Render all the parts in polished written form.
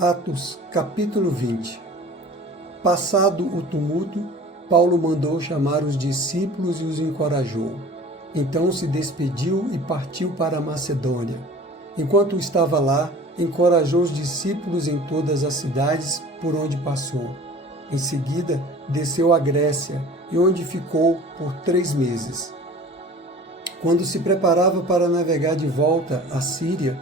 Atos, capítulo 20. Passado o tumulto, Paulo mandou chamar os discípulos e os encorajou. Então se despediu e partiu para a Macedônia. Enquanto estava lá, encorajou os discípulos em todas as cidades por onde passou. Em seguida, desceu à Grécia, e onde ficou por 3 meses. Quando se preparava para navegar de volta à Síria,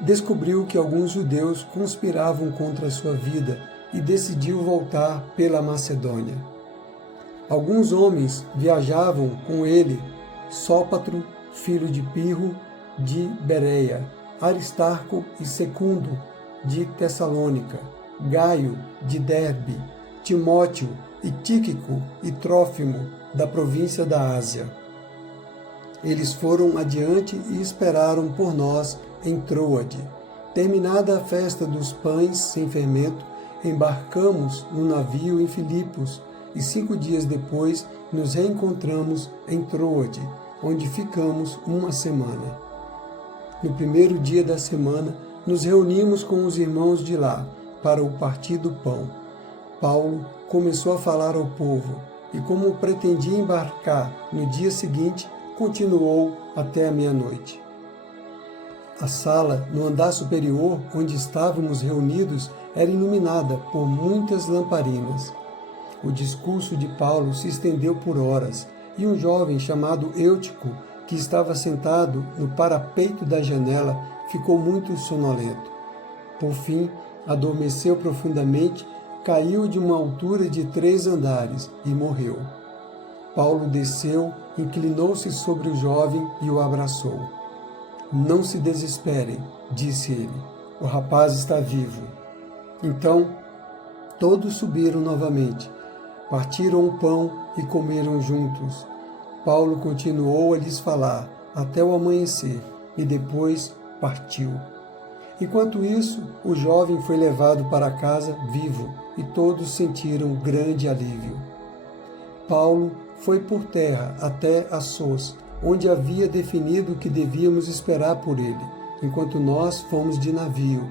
descobriu que alguns judeus conspiravam contra a sua vida e decidiu voltar pela Macedônia. Alguns homens viajavam com ele: Sópatro, filho de Pirro, de Bereia, Aristarco e Secundo, de Tessalônica, Gaio, de Derbe, Timóteo e Tíquico e Trófimo, da província da Ásia. Eles foram adiante e esperaram por nós em Troade. Terminada a festa dos pães sem fermento, embarcamos no navio em Filipos e 5 dias depois nos reencontramos em Troade, onde ficamos 1 semana. No primeiro dia da semana, nos reunimos com os irmãos de lá para o partir do pão. Paulo começou a falar ao povo e, como pretendia embarcar no dia seguinte, continuou até a meia-noite. A sala, no andar superior, onde estávamos reunidos, era iluminada por muitas lamparinas. O discurso de Paulo se estendeu por horas, e um jovem chamado Eutico, que estava sentado no parapeito da janela, ficou muito sonolento. Por fim, adormeceu profundamente, caiu de uma altura de 3 andares e morreu. Paulo desceu, inclinou-se sobre o jovem e o abraçou. Não se desesperem, disse ele, o rapaz está vivo. Então, todos subiram novamente, partiram o pão e comeram juntos. Paulo continuou a lhes falar até o amanhecer e depois partiu. Enquanto isso, o jovem foi levado para casa vivo e todos sentiram grande alívio. Paulo foi por terra até Assos, onde havia definido que devíamos esperar por ele, enquanto nós fomos de navio.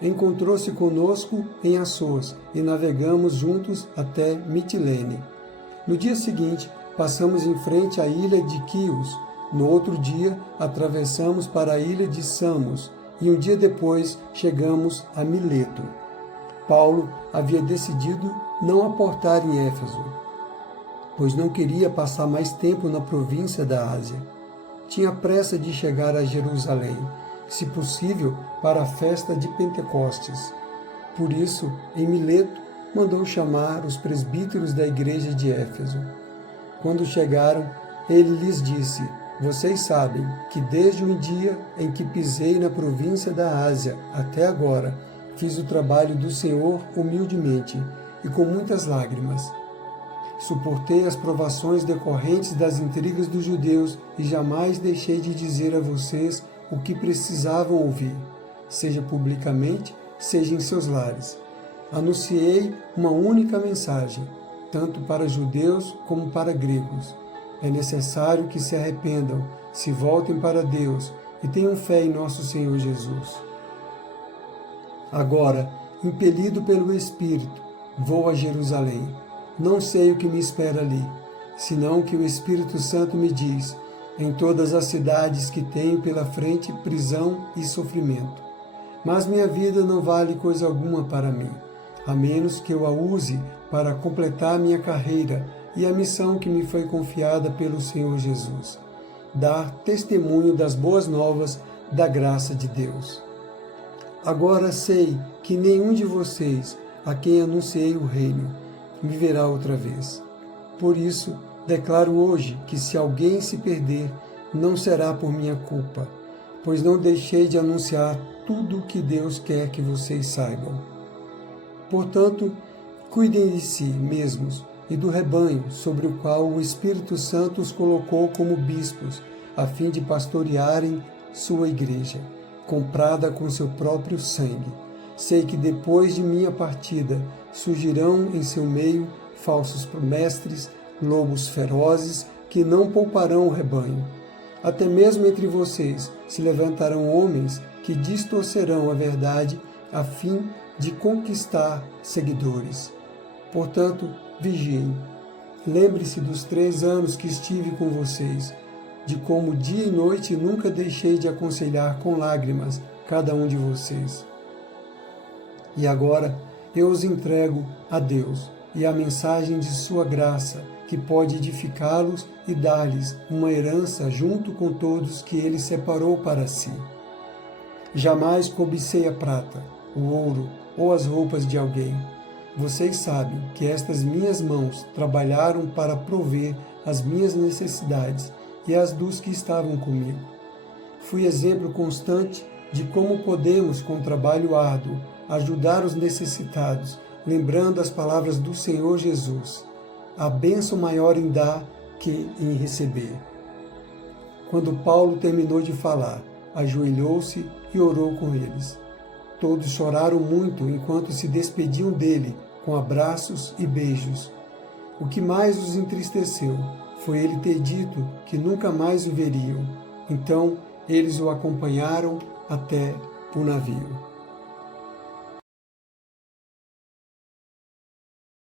Encontrou-se conosco em Assos e navegamos juntos até Mitilene. No dia seguinte, passamos em frente à ilha de Quios. No outro dia, atravessamos para a ilha de Samos e um dia depois chegamos a Mileto. Paulo havia decidido não aportar em Éfeso, pois não queria passar mais tempo na província da Ásia. Tinha pressa de chegar a Jerusalém, se possível, para a festa de Pentecostes. Por isso, em Mileto, mandou chamar os presbíteros da igreja de Éfeso. Quando chegaram, ele lhes disse: vocês sabem que desde o dia em que pisei na província da Ásia até agora, fiz o trabalho do Senhor humildemente e com muitas lágrimas. Suportei as provações decorrentes das intrigas dos judeus e jamais deixei de dizer a vocês o que precisavam ouvir, seja publicamente, seja em seus lares. Anunciei uma única mensagem, tanto para judeus como para gregos. É necessário que se arrependam, se voltem para Deus e tenham fé em nosso Senhor Jesus. Agora, impelido pelo Espírito, vou a Jerusalém. Não sei o que me espera ali, senão que o Espírito Santo me diz: em todas as cidades que tenho pela frente, prisão e sofrimento. Mas minha vida não vale coisa alguma para mim, a menos que eu a use para completar minha carreira e a missão que me foi confiada pelo Senhor Jesus: dar testemunho das boas novas da graça de Deus. Agora sei que nenhum de vocês, a quem anunciei o reino, me verá outra vez. Por isso, declaro hoje que se alguém se perder, não será por minha culpa, pois não deixei de anunciar tudo o que Deus quer que vocês saibam. Portanto, cuidem de si mesmos e do rebanho sobre o qual o Espírito Santo os colocou como bispos, a fim de pastorearem sua igreja, comprada com seu próprio sangue. Sei que depois de minha partida surgirão em seu meio falsos mestres, lobos ferozes, que não pouparão o rebanho. Até mesmo entre vocês se levantarão homens que distorcerão a verdade a fim de conquistar seguidores. Portanto, vigiem. Lembre-se dos 3 anos que estive com vocês, de como dia e noite nunca deixei de aconselhar com lágrimas cada um de vocês. E agora eu os entrego a Deus e a mensagem de sua graça, que pode edificá-los e dar-lhes uma herança junto com todos que ele separou para si. Jamais cobicei a prata, o ouro ou as roupas de alguém. Vocês sabem que estas minhas mãos trabalharam para prover as minhas necessidades e as dos que estavam comigo. Fui exemplo constante de como podemos, com trabalho árduo, ajudar os necessitados, lembrando as palavras do Senhor Jesus: a bênção maior em dar que em receber. Quando Paulo terminou de falar, ajoelhou-se e orou com eles. Todos choraram muito enquanto se despediam dele, com abraços e beijos. O que mais os entristeceu foi ele ter dito que nunca mais o veriam. Então eles o acompanharam até o navio.